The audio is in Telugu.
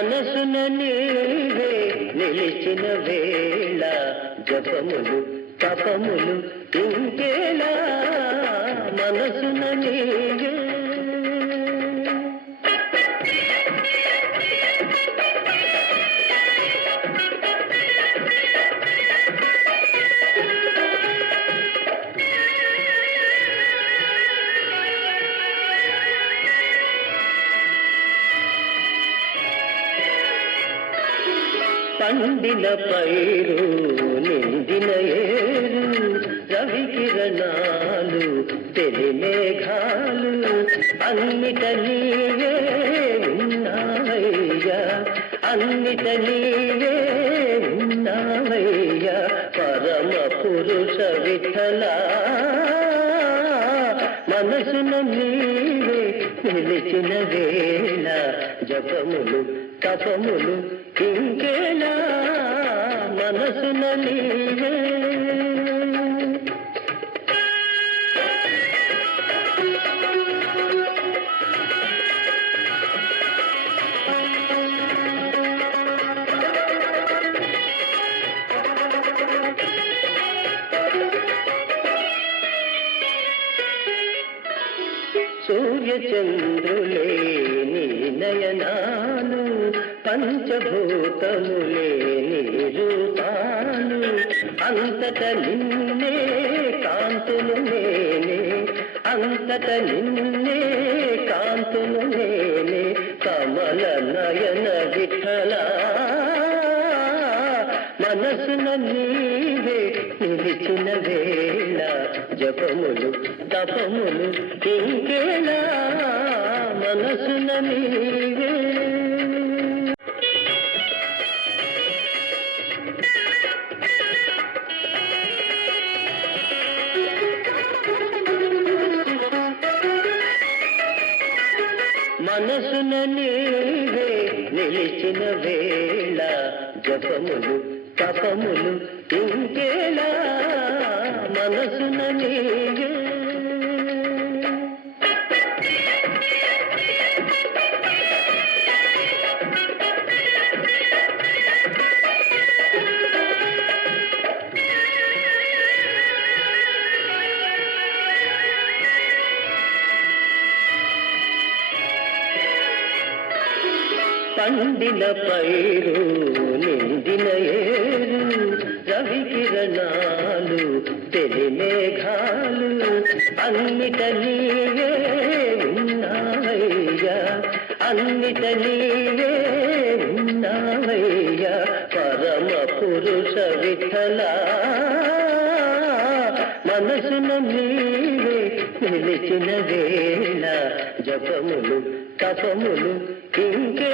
మనసున నీవే నిలిచిన వేళ జపములు తపములు పండిన పైరు నిండిన ఏరు రవి కిరణాలు తెలి మేఘాలు అన్నిట నీవే ఉన్నావయ్యా అన్నిట నీవే ఉన్నావయ్యా పరమ పురుష విఠల. మనసున నీవే నిలిచిన వేళ జపములు తపములు ఇంకెలా మనసున నీవే. సూర్యచంద్రులే నయనాలు పంచభూతములే రూపాలు. అంతట నిన్నే కాంతులు నేనే అంతట నిన్నే కాంతులు నేనే కమల నయన విఠల. మనసున నీవే నిలిచినవే జపములు తపములు ఇంకేలా మనసున నీవే. మనసున నీవే నిలిచిన వేళ జపములు కథములు ఇంకేలా మనసున నీవే పండిన పైరు నిండిన ఏరు రవి కిరణాలు తెలి మేఘాలు అన్నిట నీవే ఉన్నావయ్యా అన్నిట నీవే ఉన్నావయ్యా పరమ పురుష విఠల. మనసున నీవే నిలిచిన వేళ జపములు తపములు ఇంకే